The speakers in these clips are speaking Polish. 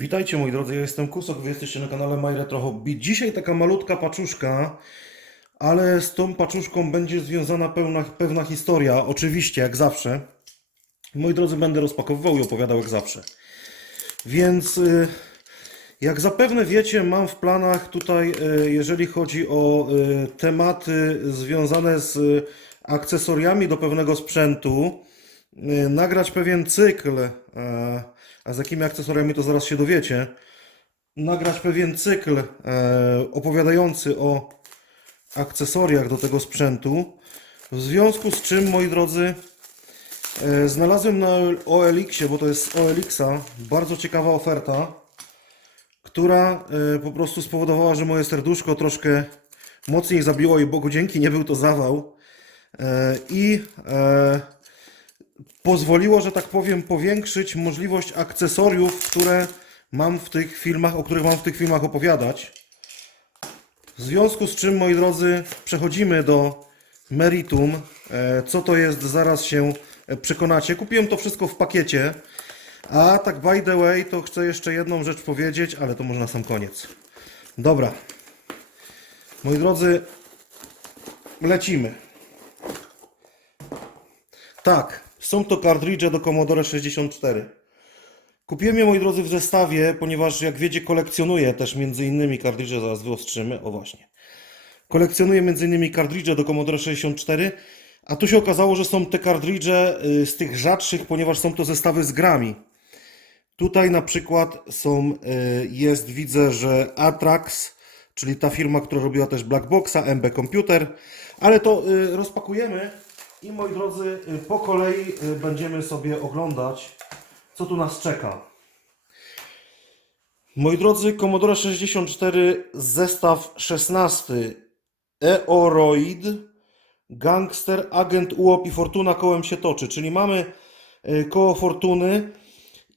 Witajcie moi drodzy, ja jestem Kusok, wy jesteście na kanale My Retro Hobby. Dzisiaj taka malutka paczuszka, ale z tą paczuszką będzie związana pełna, pewna historia, oczywiście, jak zawsze. Moi drodzy, będę rozpakowywał i opowiadał jak zawsze. Więc y, jak zapewne wiecie, mam w planach tutaj, y, jeżeli chodzi o y, tematy związane z akcesoriami do pewnego sprzętu, nagrać pewien cykl, e, a z jakimi akcesoriami to zaraz się dowiecie, nagrać pewien cykl e, opowiadający o akcesoriach do tego sprzętu. W związku z czym, moi drodzy, e, znalazłem na OLX-ie, bo to jest OLX-a, bardzo ciekawa oferta, która po prostu spowodowała, że moje serduszko troszkę mocniej zabiło i Bogu dzięki nie był to zawał. I pozwoliło, że tak powiem, powiększyć możliwość akcesoriów, które mam w tych filmach, o których mam w tych filmach opowiadać. W związku z czym, moi drodzy, przechodzimy do meritum. E, Co to jest, zaraz się e, przekonacie. Kupiłem to wszystko w pakiecie. A tak by the way, to chcę jeszcze jedną rzecz powiedzieć, ale to może na sam koniec. Dobra. Moi drodzy, lecimy. Tak, są to kartridże do Commodore 64. Kupiłem je, moi drodzy, w zestawie, ponieważ jak wiecie, kolekcjonuję też między innymi kartridże, zaraz wyostrzymy, o właśnie. Kolekcjonuję między innymi kartridże do Commodore 64, a tu się okazało, że są te kartridże y, z tych rzadszych, ponieważ są to zestawy z grami. Tutaj na przykład są, y, jest, widzę, że Atrax, czyli ta firma, która robiła też Black Boxa, MB Computer, ale to y, rozpakujemy i moi drodzy, y, po kolei y, będziemy sobie oglądać, co tu nas czeka. Moi drodzy, Commodore 64 zestaw 16 Eoroid Gangster, Agent UOP i Fortuna kołem się toczy, czyli mamy y, koło Fortuny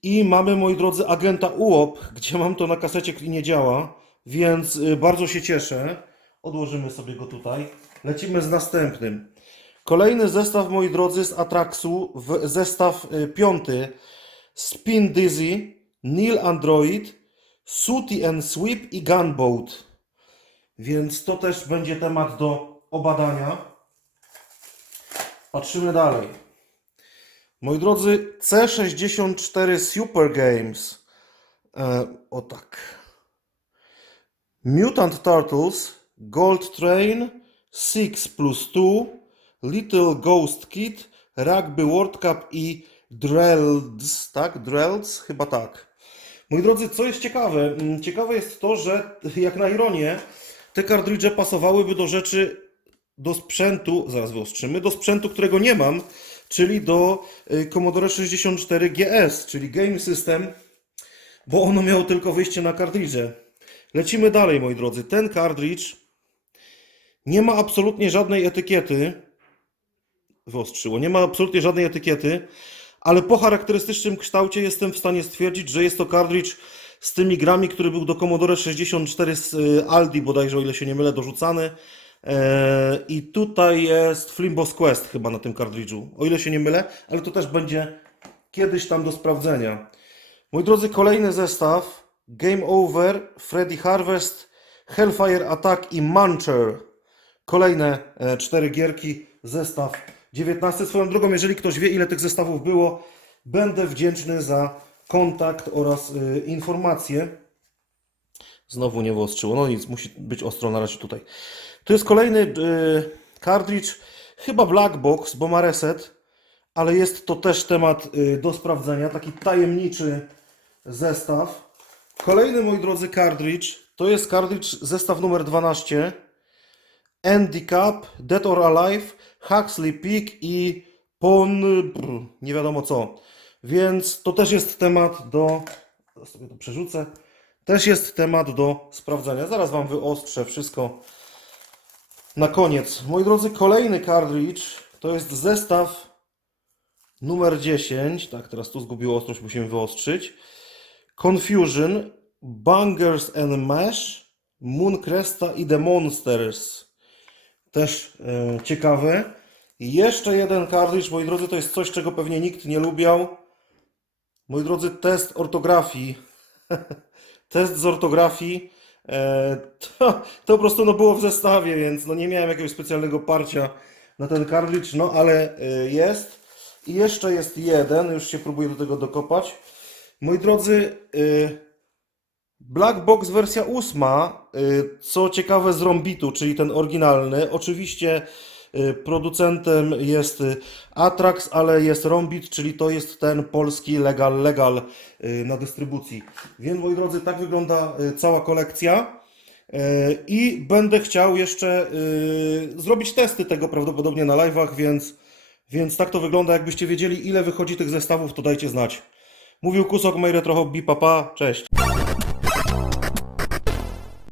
i mamy, moi drodzy, agenta UOP, gdzie mam to na kasecie i nie działa, więc bardzo się cieszę. Odłożymy sobie go tutaj. Lecimy z następnym. Kolejny zestaw, moi drodzy, z Atraxu, w zestaw y, piąty. Spin Dizzy, Neil Android, Sooty and Sweep i Gunboat. Więc to też będzie temat do obadania. Patrzymy dalej. Moi drodzy, C64 Super Games. E, o tak. Mutant Turtles, Gold Train, Six plus 2, Little Ghost Kid, Rugby World Cup i Drelds, tak? Drelds? Chyba tak. Moi drodzy, co jest ciekawe? Mm, Ciekawe jest to, że jak na ironię, te kartridże pasowałyby do rzeczy, do sprzętu, zaraz wyostrzymy, do sprzętu, którego nie mam, czyli do y, Commodore 64 GS, czyli Game System, bo ono miało tylko wyjście na kartridże. Lecimy dalej, moi drodzy. Ten kartridż nie ma absolutnie żadnej etykiety. Wyostrzyło. Nie ma absolutnie żadnej etykiety, ale po charakterystycznym kształcie jestem w stanie stwierdzić, że jest to kartridż z tymi grami, który był do Commodore 64 z y, Aldi bodajże, o ile się nie mylę, dorzucany. Eee, I tutaj jest Flimbos Quest chyba na tym kartridżu, o ile się nie mylę, ale to też będzie kiedyś tam do sprawdzenia. Moi drodzy, kolejny zestaw. Game Over, Freddy Harvest, Hellfire Attack i Muncher. Kolejne e, cztery gierki, zestaw 19. Swoją drogą, jeżeli ktoś wie, ile tych zestawów było, będę wdzięczny za kontakt oraz y, informacje. Znowu nie wyostrzyło. No nic, musi być ostro na razie tutaj. Tu jest kolejny y, kartridż, chyba Black Box, bo ma reset, ale jest to też temat y, do sprawdzenia. Taki tajemniczy zestaw. Kolejny, moi drodzy, kartridż to jest kartridż zestaw numer 12. Handicap, Dead or Alive, Huxley Peak i Pon... nie wiadomo co. Więc to też jest temat do... Sobie to przerzucę. Też jest temat do sprawdzenia. Zaraz Wam wyostrzę wszystko na koniec. Moi drodzy, kolejny kartridż to jest zestaw numer 10. Tak, teraz tu zgubiło ostrość, musimy wyostrzyć. Confusion, Bangers and Mash, Mooncresta i The Monsters. Też e, ciekawe. I jeszcze jeden kartridż, moi drodzy, to jest coś, czego pewnie nikt nie lubiał. Moi drodzy, test ortografii. Test z ortografii. E, to, to po prostu no, było w zestawie, więc no, nie miałem jakiegoś specjalnego parcia na ten kartridż, no ale e, jest. I jeszcze jest jeden, już się próbuję do tego dokopać. Moi drodzy, Black Box wersja ósma, y, co ciekawe z Rombitu, czyli ten oryginalny. Oczywiście y, producentem jest y, Atrax, ale jest Rombit, czyli to jest ten polski legal legal na dystrybucji. Więc moi drodzy, tak wygląda cała kolekcja. I będę chciał jeszcze zrobić testy tego prawdopodobnie na live'ach, więc, więc tak to wygląda. Jakbyście wiedzieli, ile wychodzi tych zestawów, to dajcie znać. Mówił Kusok, Mejre trochę Hobby, papa, cześć.